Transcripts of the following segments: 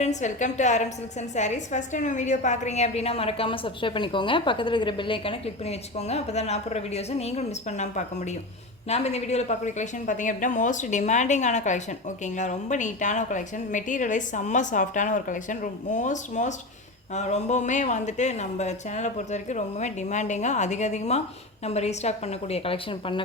Friends, welcome to RM Silks and Sarees. First time video பார்க்குறீங்க அப்படின்னா மறக்காமல் subscribe பண்ணிக்கோங்க. பக்கத்தில் இருக்கிற பெல் ஐக்கானை கிளிக் பண்ணி வச்சுக்கோங்க. அப்போ தான் நான் போடுற வீடியோஸை நீங்களும் மிஸ் பண்ணாமல் பார்க்க முடியும். நாம் இந்த வீடியோவில் பார்க்கக்கூடிய கலெக்ஷன் பார்த்திங்க அப்படின்னா மோஸ்ட் டிமாண்டிங்கான கலெக்ஷன். ஓகேங்களா, ரொம்ப நீட்டான ஒரு கலெக்ஷன், மெட்டீரியல் வைஸ் செம்ம சாஃப்டான ஒரு கலெக்ஷன். மோஸ்ட் ரொம்பவுமே வந்துட்டு நம்ம சேனலை பொறுத்த வரைக்கும் ரொம்பவே டிமாண்டிங்காக அதிகமாக நம்ம ரீஸ்டாக் பண்ணக்கூடிய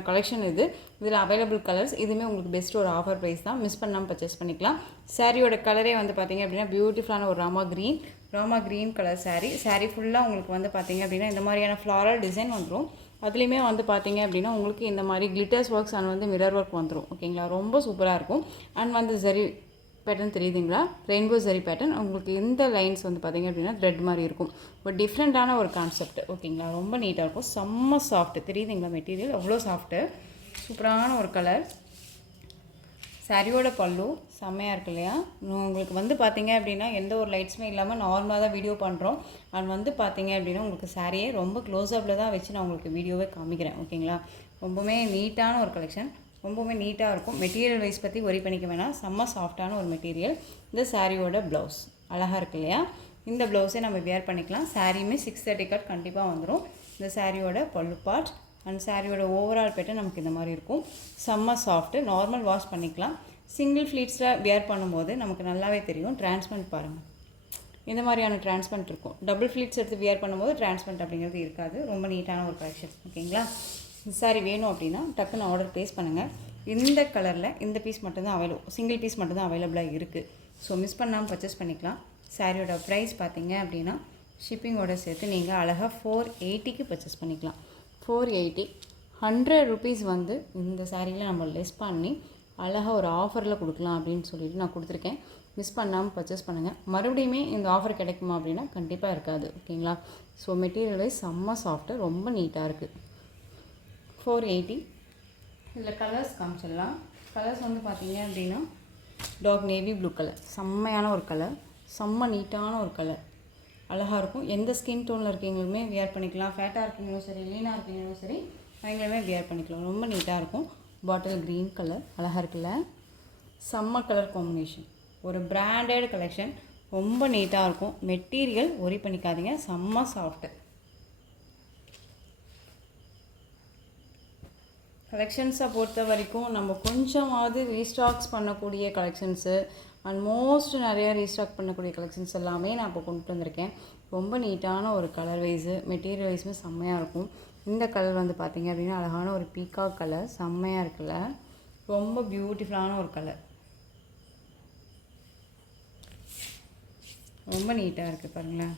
கலெக்ஷன் இது. இதில் அவைலபிள் கலர்ஸ் இதுவுமே உங்களுக்கு பெஸ்ட் ஒரு ஆஃபர் ப்ரைஸ் தான். மிஸ் பண்ணாமல் பர்ச்சேஸ் பண்ணிக்கலாம். சாரியோட கலரே வந்து பார்த்திங்க அப்படின்னா பியூட்டிஃபுல்லான ஒரு ராமா க்ரீன் கலர் சாரீ ஃபுல்லாக உங்களுக்கு வந்து பார்த்திங்க அப்படின்னா இந்த மாதிரியான ஃப்ளாரல் டிசைன் வந்துடும். அதுலேயுமே வந்து பார்த்திங்க அப்படின்னா உங்களுக்கு இந்த மாதிரி கிளிட்டர்ஸ் ஒர்க்ஸ் அண்ட் வந்து மிரர் ஒர்க் வந்துடும். ஓகேங்களா, ரொம்ப சூப்பராக இருக்கும். அண்ட் வந்து ஜரி பேட்டர்ன் தெரியுதுங்களா, ரெயின்போ ஜரி பேட்டர்ன். உங்களுக்கு இந்த லைன்ஸ் வந்து பார்த்திங்க அப்படின்னா த்ரெட் மாதிரி இருக்கும். ஒரு டிஃப்ரெண்ட்டான ஒரு கான்செப்ட். ஓகேங்களா, ரொம்ப நீட்டாக இருக்கும், செம்ம சாஃப்ட்டு. தெரியுதுங்களா, மெட்டீரியல் அவ்வளோ சாஃப்ட்டு, சூப்பரான ஒரு கலர். சாரியோட பல்லு செம்மையாக இருக்கு இல்லையா. உங்களுக்கு வந்து பார்த்திங்க அப்படின்னா எந்த ஒரு லைட்ஸுமே இல்லாமல் நார்மலாக தான் வீடியோ பண்ணுறோம். அண்ட் வந்து பார்த்திங்க அப்படின்னா உங்களுக்கு சாரியே ரொம்ப க்ளோஸ்அப்பில் தான் வச்சு நான் உங்களுக்கு வீடியோவே காமிக்கிறேன். ஓகேங்களா, ரொம்பவுமே நீட்டான ஒரு கலெக்ஷன், ரொம்பவுமே நீட்டாக இருக்கும். மெட்டீரியல் வைஸ் பற்றி ஒரி பண்ணிக்க வேணாம், செம்ம சாஃப்டான ஒரு மெட்டீரியல். இந்த சாரியோட ப்ளவுஸ் அழகாக இருக்கு இல்லையா. இந்த ப்ளவுஸே நம்ம வியர் பண்ணிக்கலாம். சாரியுமே 630 கட் கண்டிப்பாக வந்துடும். இந்த சாரியோட பல்லு பார்ட் அண்ட் சாரியோட ஓவரால் பேட்டர்ன் நமக்கு இந்த மாதிரி இருக்கும். செம்ம சாஃப்ட்டு, நார்மல் வாஷ் பண்ணிக்கலாம். சிங்கிள் ஃப்ளீட்ஸில் வியர் பண்ணும்போது நமக்கு நல்லாவே தெரியும். டிரான்ஸ்பரண்ட் பாருங்கள், இந்த மாதிரியான டிரான்ஸ்பரண்ட் இருக்கும். டபுள் ஃப்ளீட்ஸ் எடுத்து வியர் பண்ணும்போது டிரான்ஸ்பரண்ட் அப்படிங்கிறது இருக்காது. ரொம்ப நீட்டான ஒரு கலெக்ஷன். ஓகேங்களா, சாரி வேணும் அப்படின்னா டக்குன்னு ஆர்டர் ப்ளேஸ் பண்ணுங்கள். இந்த கலரில் இந்த பீஸ் மட்டும்தான் சிங்கிள் பீஸ் மட்டும்தான் அவைலபிளாக இருக்குது. ஸோ மிஸ் பண்ணாமல் பர்ச்சேஸ் பண்ணிக்கலாம். சாரியோட ப்ரைஸ் பார்த்தீங்க அப்படின்னா ஷிப்பிங்கோட சேர்த்து நீங்கள் அழகாக 480க்கு பர்ச்சேஸ் பண்ணிக்கலாம். 480, 100 ருபீஸ் வந்து இந்த சாரியில் நம்ம லெஸ் பண்ணி அழகாக ஒரு ஆஃபரில் கொடுக்கலாம் அப்படின்னு சொல்லிட்டு நான் கொடுத்துருக்கேன். மிஸ் பண்ணாமல் பர்ச்சேஸ் பண்ணுங்கள். மறுபடியுமே இந்த ஆஃபர் கிடைக்குமா அப்படின்னா கண்டிப்பாக இருக்காது. ஓகேங்களா, ஸோ மெட்டீரியல் வைஸ் செம்ம சாஃப்ட்டு, ரொம்ப நீட்டாக இருக்குது. 480. இதில் கலர்ஸ் காமிச்சிடலாம். கலர்ஸ் வந்து பார்த்தீங்க அப்படின்னா டார்க் நேவி ப்ளூ கலர், செம்மையான ஒரு கலர், செம்ம நீட்டான ஒரு கலர், அழகாக இருக்கும். எந்த ஸ்கின் டோனில் இருக்கீங்களுமே வியர் பண்ணிக்கலாம். ஃபேட்டாக இருக்கீங்களும் சரி, லீனாக இருக்கீங்களும் சரி, அவங்களுமே வியர் பண்ணிக்கலாம். ரொம்ப நீட்டாக இருக்கும். பாட்டில் க்ரீன் கலர் அழகாக இருக்குல்ல, செம்ம கலர் காம்பினேஷன். ஒரு பிராண்டட் கலெக்ஷன், ரொம்ப நீட்டாக இருக்கும். மெட்டீரியல் ஒரி பண்ணிக்காதீங்க, செம்ம சாஃப்ட்டு. கலெக்ஷன்ஸை பொறுத்த வரைக்கும் நம்ம கொஞ்சமாவது ரீஸ்டாக்ஸ் பண்ணக்கூடிய கலெக்ஷன்ஸு அண்ட் நிறைய ரீஸ்டாக் பண்ணக்கூடிய கலெக்ஷன்ஸ் எல்லாமே நான் இப்போ கொண்டு வந்திருக்கேன். ரொம்ப நீட்டான ஒரு கலர் வைஸு, மெட்டீரியல் வைஸுமே செம்மையாக இருக்கும். இந்த கலர் வந்து பார்த்திங்க அப்படின்னா அழகான ஒரு பீகாக் கலர், செம்மையாக இருக்குல்ல, ரொம்ப பியூட்டிஃபுல்லான ஒரு கலர், ரொம்ப நீட்டாக இருக்குது பாருங்களேன்.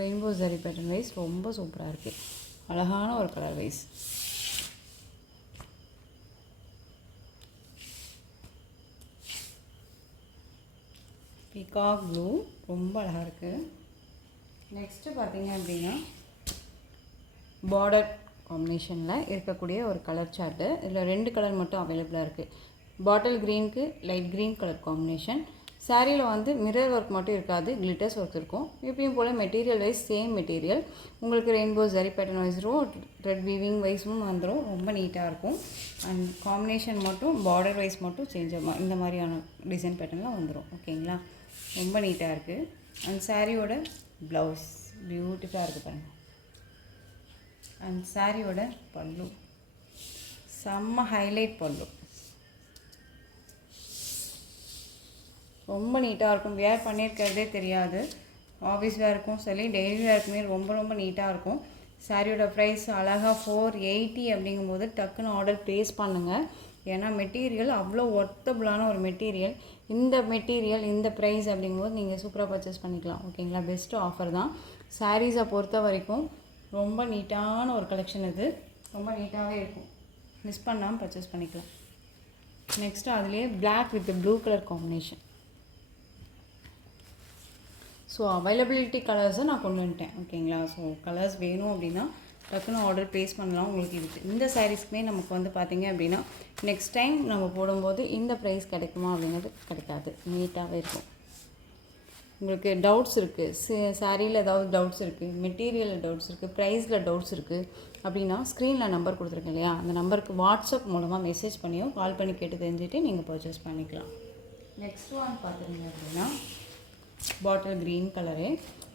ரெயின்போ ஜரி பேட்டர்ன் வைஸ் ரொம்ப சூப்பராக இருக்குது, அழகான ஒரு கலர் வைஸ். பீகாக் ப்ளூ ரொம்ப அழகாக இருக்குது. நெக்ஸ்ட்டு பார்த்தீங்க அப்படின்னா பார்டர் காம்பினேஷனில் இருக்கக்கூடிய ஒரு கலர் சார்ட்டு. இதில் 2 கலர் மட்டும் அவைலபிளாக இருக்குது. பாட்டில் க்ரீனுக்கு லைட் க்ரீன் கலர் காம்பினேஷன். சாரியில் வந்து மிரர் ஒர்க் மட்டும் இருக்காது, கிளிட்டர்ஸ் ஒர்க் இருக்கும். எப்பயும் போல் மெட்டீரியல் வைஸ் சேம் மெட்டீரியல். உங்களுக்கு ரெயின்போ ஜரி பேட்டர்ன் வைஸும் த்ரெட் வீவிங் வைஸும் வந்துடும். ரொம்ப நீட்டாக இருக்கும். அண்ட் காம்பினேஷன் மட்டும் பார்டர் வைஸ் மட்டும் சேஞ்ச் ஆகும். இந்த மாதிரியான டிசைன் பேட்டர்னில் வந்துடும். ஓகேங்களா, ரொம்ப நீட்டாக இருக்குது. அண்ட் சாரியோட ப்ளவுஸ் பியூட்டிஃபுல்லாக இருக்குது பாருங்கள். அண்ட் சாரியோட பல்லு செம்ம ஹைலைட் பல்லு, ரொம்ப நீட்டாக இருக்கும். வேர் பண்ணியிருக்கிறதே தெரியாது. ஆஃபீஸ் வேருக்கும் சரி, டெய்லி வேருக்குமே ரொம்ப நீட்டாக இருக்கும். சாரியோட ப்ரைஸ் அழகாக 480 அப்படிங்கும்போது டக்குன்னு ஆர்டர் ப்ளேஸ் பண்ணுங்கள். ஏன்னா மெட்டீரியல் அவ்வளோ ஒர்த்தபுளான ஒரு மெட்டீரியல். இந்த ப்ரைஸ் அப்படிங்கும்போது நீங்கள் சூப்பராக பர்ச்சேஸ் பண்ணிக்கலாம். ஓகேங்களா, பெஸ்ட்டு ஆஃபர் தான். சாரீஸை பொறுத்த வரைக்கும் ரொம்ப நீட்டான ஒரு கலெக்ஷன் இது, ரொம்ப நீட்டாகவே இருக்கும். மிஸ் பண்ணாமல் பர்ச்சேஸ் பண்ணிக்கலாம். நெக்ஸ்ட்டு அதுலேயே black with blue colour combination. So availability கலர்ஸை நான் கொண்டு வந்துட்டேன். ஓகேங்களா, ஸோ கலர்ஸ் வேணும் அப்படின்னா டக்குன்னு ஆர்டர் ப்ளேஸ் பண்ணலாம். உங்களுக்கு இந்த சாரீஸ்க்குமே நமக்கு வந்து பார்த்திங்க அப்படின்னா நெக்ஸ்ட் டைம் நம்ம போடும்போது இந்த ப்ரைஸ் கிடைக்குமா அப்படிங்கிறது கிடைக்காது, நீட்டாகவே இருக்கும். உங்களுக்கு டவுட்ஸ் இருக்குது, சாரியில் ஏதாவது டவுட்ஸ் இருக்குது, மெட்டீரியலில் டவுட்ஸ் இருக்குது, ப்ரைஸில் டவுட்ஸ் இருக்குது அப்படின்னா ஸ்க்ரீனில் நம்பர் கொடுத்துருக்கேன் இல்லையா, அந்த நம்பருக்கு வாட்ஸ்அப் மூலமாக மெசேஜ் பண்ணியோ கால் பண்ணி கேட்டு தெரிஞ்சுட்டு நீங்கள் பர்ச்சேஸ் பண்ணிக்கலாம். நெக்ஸ்ட் ஒன் பார்த்துருங்க அப்படின்னா பாட்டில் க்ரீன் கலரு.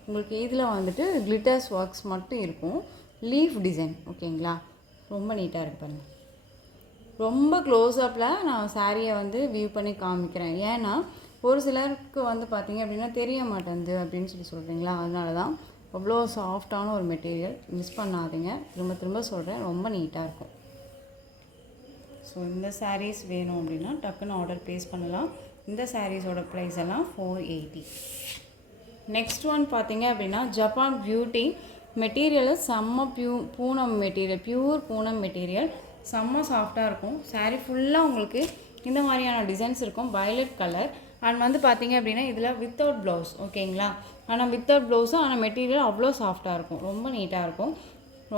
உங்களுக்கு இதில் வந்துட்டு கிளிட்டர்ஸ் ஒர்க்ஸ் மட்டும் இருக்கும். லீஃப் டிசைன் ஓகேங்களா. ரொம்ப நீட்டாக இருக்குது பாருங்கள். ரொம்ப க்ளோஸ்அப்பில் நான் சாரியை வந்து வியூ பண்ணி காமிக்கிறேன். ஏன்னா ஒரு சிலருக்கு வந்து பார்த்திங்க அப்படின்னா தெரிய மாட்டேங்குது அப்படின்னு சொல்கிறீங்களா. அதனால தான் அவ்வளோ சாஃப்டான ஒரு மெட்டீரியல். மிஸ் பண்ணாதீங்க. திரும்ப திரும்ப சொல்கிறேன், ரொம்ப நீட்டாக இருக்கும். ஸோ இந்த சாரீஸ் வேணும் அப்படின்னா டக்குன்னு ஆர்டர் ப்ளேஸ் பண்ணலாம். இந்த சாரீஸோட ப்ரைஸ் எல்லாம் 480. நெக்ஸ்ட் ஒன் பார்த்திங்க அப்படின்னா ஜப்பான் பியூட்டி மெட்டீரியலு செம்ம Poonam material, pure Poonam material. செம்ம சாஃப்டாக இருக்கும். சாரீ ஃபுல்லாக உங்களுக்கு இந்த மாதிரியான டிசைன்ஸ் இருக்கும். Violet colour. அண்ட் வந்து பார்த்திங்க அப்படின்னா இதில் வித்தவுட் ப்ளவுஸ் ஓகேங்களா. ஆனால் வித்தவுட் ப்ளவுஸும் ஆனால் மெட்டீரியல் அவ்வளோ சாஃப்டாக இருக்கும். ரொம்ப நீட்டாக இருக்கும்.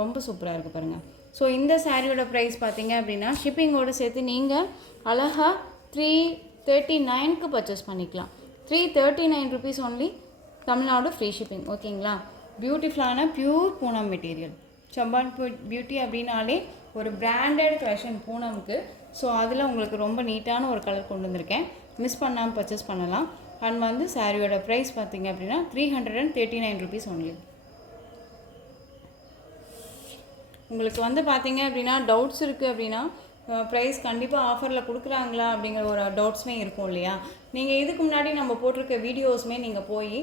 ரொம்ப சூப்பராக இருக்குது பாருங்கள். ஸோ இந்த சாரியோட ப்ரைஸ் பார்த்திங்க அப்படின்னா ஷிப்பிங்கோடு சேர்த்து நீங்கள் அழகாக 339க்கு பர்ச்சேஸ் பண்ணிக்கலாம். 339 rupees only. Tamil Nadu free shipping ஓகேங்களா. பியூட்டிஃபுல்லான pure Poonam material. Japan beauty அப்படின்னாலே ஒரு பிராண்டட் கலெக்ஷன் பூனமுக்கு. ஸோ அதில் உங்களுக்கு ரொம்ப நீட்டான ஒரு கலர் கொண்டு வந்திருக்கேன். மிஸ் பண்ணாமல் பர்ச்சேஸ் பண்ணலாம். அண்ட் வந்து சாரியோட ப்ரைஸ் பார்த்திங்க அப்படின்னா 339 ருபீஸ் ஒன்லி. உங்களுக்கு வந்து பார்த்திங்க அப்படின்னா டவுட்ஸ் இருக்குது அப்படின்னா ப்ரைஸ் கண்டிப்பாக ஆஃபரில் கொடுக்குறாங்களா அப்படிங்கிற ஒரு டவுட்ஸுமே இருக்கும் இல்லையா. நீங்கள் இதுக்கு முன்னாடி நம்ம போட்டிருக்க வீடியோஸுமே நீங்கள் போய்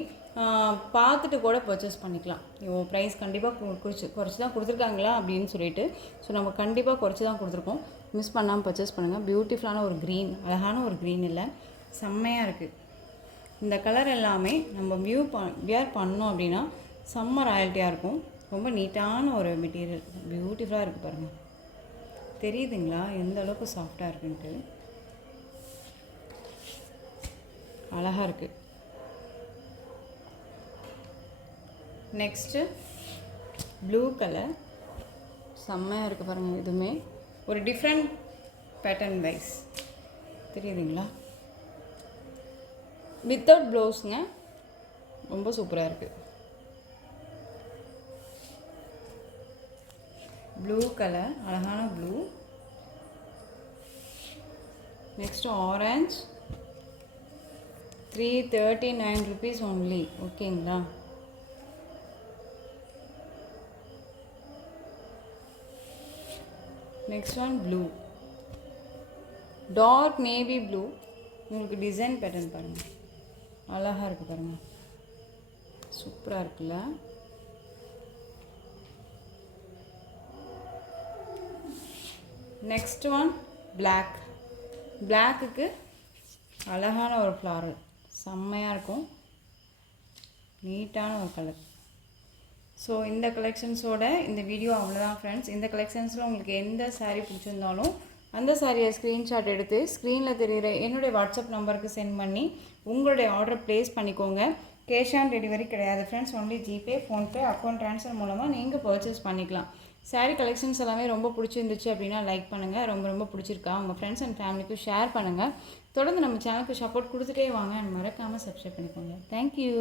பார்த்துட்டு கூட பர்ச்சேஸ் பண்ணிக்கலாம். ப்ரைஸ் கண்டிப்பாக குறைச்சி தான் கொடுத்துருக்காங்களா அப்படின்னு சொல்லிட்டு. ஸோ நம்ம கண்டிப்பாக குறைச்சி தான் கொடுத்துருக்கோம். மிஸ் பண்ணாமல் பர்ச்சேஸ் பண்ணுங்கள். பியூட்டிஃபுல்லான ஒரு க்ரீன், அழகான ஒரு க்ரீன் இல்லை, செம்மையாக இருக்குது. இந்த கலர் எல்லாமே நம்ம வியர் பண்ணோம் அப்படின்னா செம்ம ராயல்ட்டியாக இருக்கும். ரொம்ப நீட்டான ஒரு மெட்டீரியல், பியூட்டிஃபுல்லாக இருக்குது பாருங்கள். தெரியுதுங்களா எந்த அளவுக்கு சாஃப்டாக இருக்குன்ட்டு. அழகாக இருக்குது. நெக்ஸ்ட்டு ப்ளூ கலர், செம்மையாக இருக்குது பாருங்கள். இதுவுமே ஒரு டிஃப்ரெண்ட் பேட்டர்ன் வைஸ் தெரியுதுங்களா. வித்தவுட் ப்ளவுஸுங்க, ரொம்ப சூப்பராக இருக்குது. ப்ளூ கலர், அழகான blue. Next orange. 339 rupees only ஓகேங்களா. Next one blue, dark navy blue. உங்களுக்கு டிசைன் பேட்டர்ன் பாருங்கள், அழகாக இருக்குது பாருங்கள், சூப்பராக இருக்குல்ல. Next one black. பிளாக்குக்கு அழகான ஒரு ஃப்ளாரல், செம்மையாக இருக்கும், நீட்டான ஒரு கலர். ஸோ இந்த கலெக்ஷன்ஸோட இந்த வீடியோ அவ்வளோதான் ஃப்ரெண்ட்ஸ். இந்த கலெக்ஷன்ஸில் உங்களுக்கு எந்த சாரீ பிடிச்சிருந்தாலும் அந்த சாரியை ஸ்க்ரீன்ஷாட் எடுத்து ஸ்க்ரீனில் தெரிகிற என்னுடைய வாட்ஸ்அப் நம்பருக்கு சென்ட் பண்ணி உங்களுடைய ஆர்டர் ப்ளேஸ் பண்ணிக்கோங்க. கேஷ் ஆன் டெலிவரி கிடையாது friends, only GPay, PhonePe, account transfer மூலமாக நீங்கள் பர்ச்சேஸ் பண்ணிக்கலாம். சாரீ கலெக்ஷன்ஸ் எல்லாமே ரொம்ப பிடிச்சிருந்துச்சு அப்படின்னா லைக் பண்ணுங்கள். ரொம்ப ரொம்ப பிடிச்சிருக்கா உங்கள் ஃப்ரெண்ட்ஸ் அண்ட் ஃபேமிலிக்கு ஷேர் பண்ணுங்கள். தொடர்ந்து நம்ம சேனலுக்கு சப்போர்ட் கொடுத்துட்டே வாங்க. அண்ட் மறக்காமல் சப்ஸ்கிரைப் பண்ணிக்கோங்க. தேங்க்யூ.